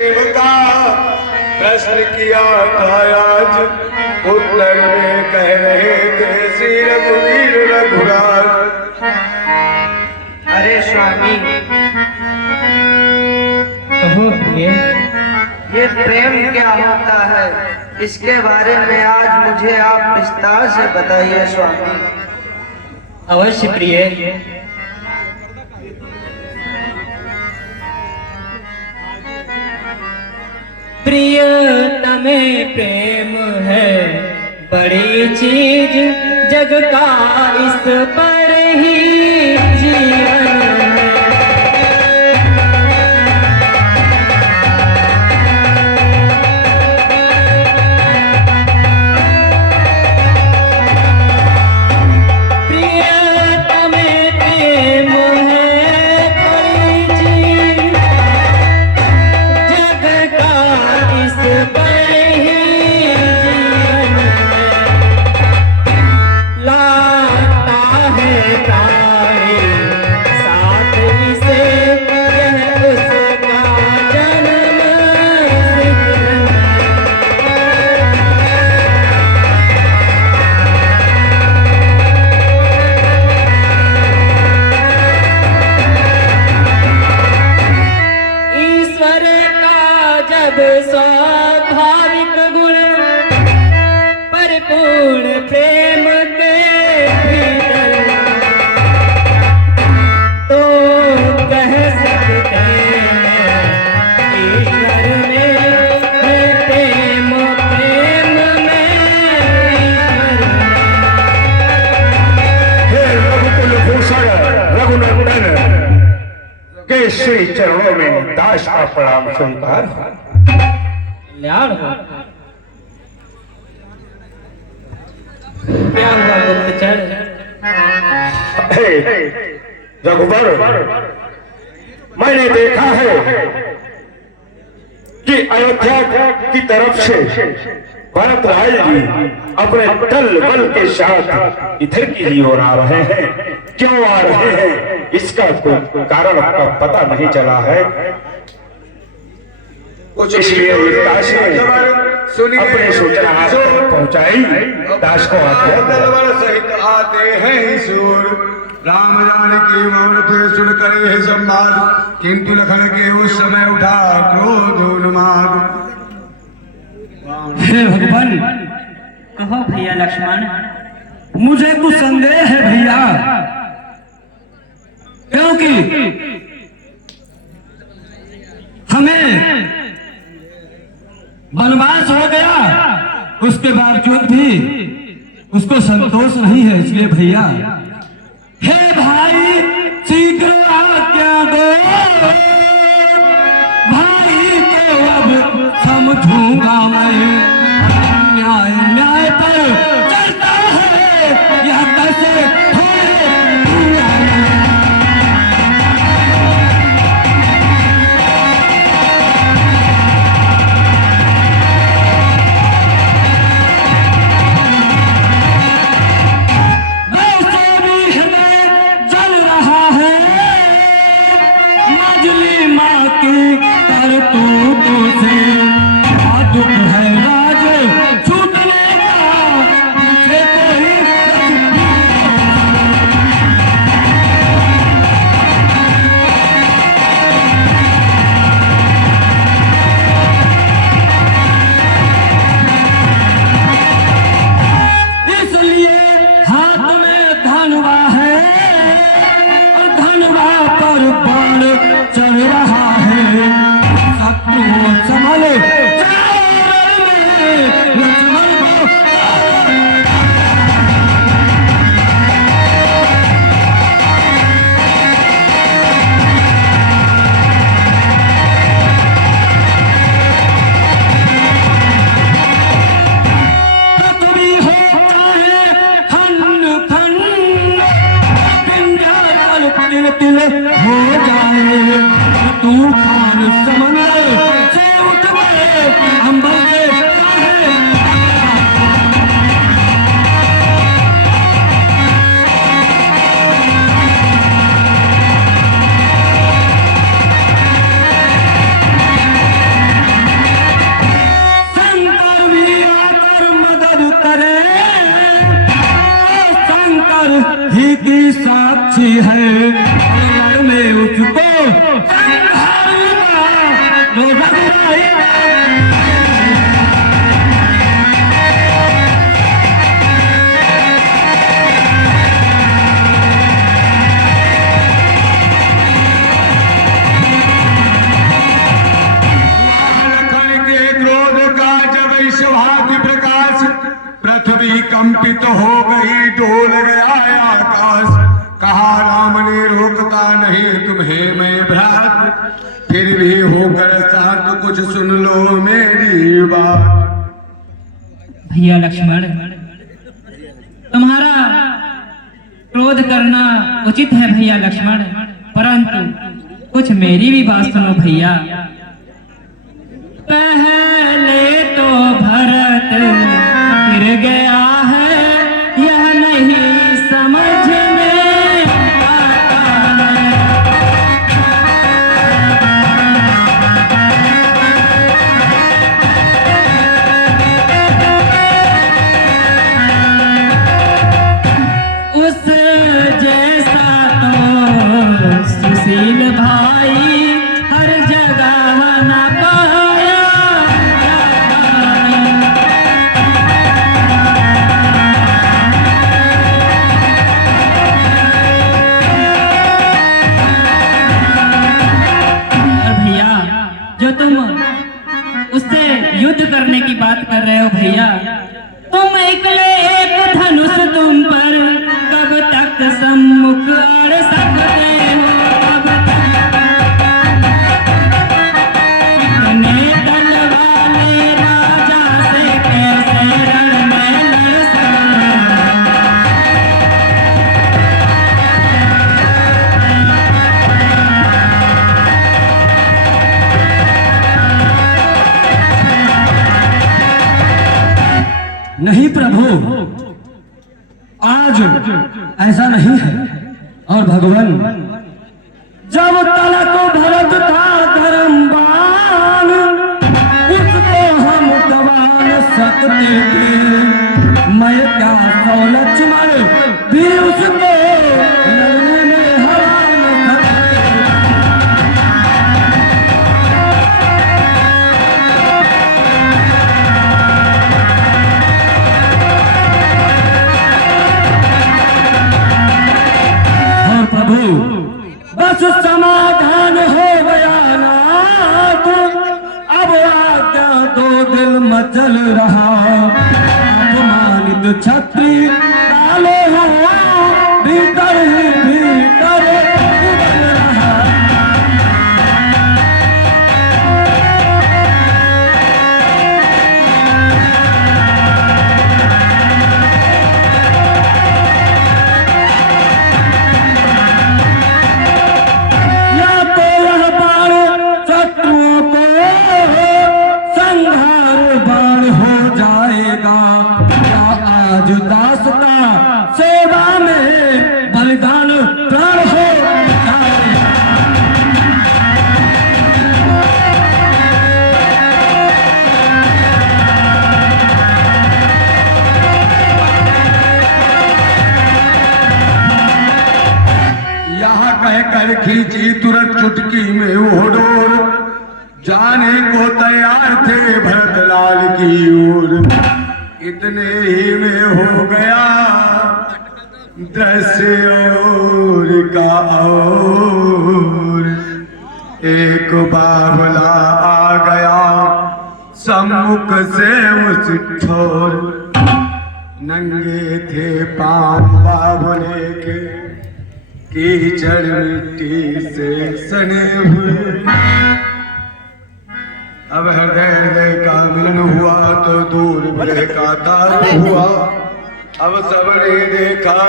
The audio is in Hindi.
का प्रश्न किया था आज, उत्तर में कह रहे थे श्री रघुवीर रघुराज। अरे स्वामी, कहो प्रिय, ये प्रेम क्या होता है, इसके बारे में आज मुझे आप विस्तार से बताइए स्वामी। अवश्य प्रिय। प्रियतमे प्रेम है बड़ी चीज, जग का इस पर ही जीवन है। प्रियतमे प्रेम है बड़ी चीज, जग का इस पर ही जीवन है। लाता है तारे साथ इसे, यह उसका जन्म सिद्ध है। ईश्वर का जब स्वाभाविक गुण परिपूर्ण प्रेम के भीतर, तो कह सकते हैं ईश्वर में है प्रेम, प्रेम में ईश्वर हे रघुकुल भूषण रघुनंदन, के श्री चरणों में दास का प्रणाम स्वीकार। कल्याण हो। क्या हुआ गुप्तचर? हे रघुवर, मैंने देखा है कि अयोध्या की तरफ से भरतलाल जी अपने दल बल के साथ इधर की ही ओर आ रहे हैं। क्यों आ रहे हैं, इसका कोई कारण का पता नहीं चला है। इसलिए दास ने अपनी सूचना आप तक पहुंचाई। दास को तलवार सहित आते हैं ही सूर, राम जानकी मौन थे सुन करे है संवाद, किंतु लखन के उस समय उठा क्रोध उन्माद। हे भगवान, कहो भैया लक्ष्मण। मुझे कुछ संदेह है भैया, क्योंकि हमें वनवास हो गया, उसके बावजूद भी उसको संतोष नहीं है। इसलिए भैया, हे भाई शीघ्र आज्ञा दो, भाई को अब समझूंगा मैं। न्याय न्याय पर चलता है, यह कैसे होए? वैसे भी हृदय जल रहा है, मजली माँ की करतूतों से। दुख है राज छूटने का, मुझे कोई इसलिए हाथ में धनवा है, और धनवा पर बाण चढ़ रहा है। शत्रु संभले साक्षी है, घर में उसको संभालूंगा, रोजा गुराएगा। लखन के क्रोध का जब ईश्वादि प्रकाश, पृथ्वी कंपित हो गई, डोल गया आकाश। कहा राम ने रोकता नहीं तुम्हें मैं भ्रात, फिर भी होकर शांत कुछ सुन लो मेरी बात। भैया लक्ष्मण, तुम्हारा क्रोध करना उचित है भैया लक्ष्मण, परंतु कुछ मेरी भी बात सुनो भैया। पहले तो भरत गिर गया है, यह नहीं समझ में आता है। उस जैसा तो सुशील भाई हर जगह न पाया और भैया, जो तुम उससे युद्ध करने की बात कर रहे हो भैया, तुम अकेले एक धनुष तुम पर कब तक सम्मुख अड़ सकते हो? कब तक इतने दल वाले राजा से कैसे रण में लड़ सकते हो? नहीं प्रभु, आज ऐसा नहीं है। और भगवान, जब तलक भरत था धर्मवान, उसको हम दबा न सकते थे। मैं क्या सौ लक्ष्मण भी उसको लड़ने में हरा न सकते। और प्रभु, बस समाधान हो गया नाथ, अब आज्ञा दो दिल मचल रहा। अपमानित छत्री डाले हो भीतर ही भीतर उबल रहा। या तो यह बाण शत्रुओं को संहार बाण हो जाएगा, या आज दास का सेवा में बलिदान प्राण हो जाएगा। यहाँ कहकर खींची तुरंत चुटकी में वो डोर, जाने को तैयार थे भरतलाल की ओर। इतने ही में हो गया दृश्य और का और, एक बावला आ गया सम्मुख से उस ठोर। नंगे थे पांव बावले के, कीचड़ मिट्टी से सने हुए। अब हृदय का मिलन हुआ तो दूर भले का तार हुआ। अब सबने देखा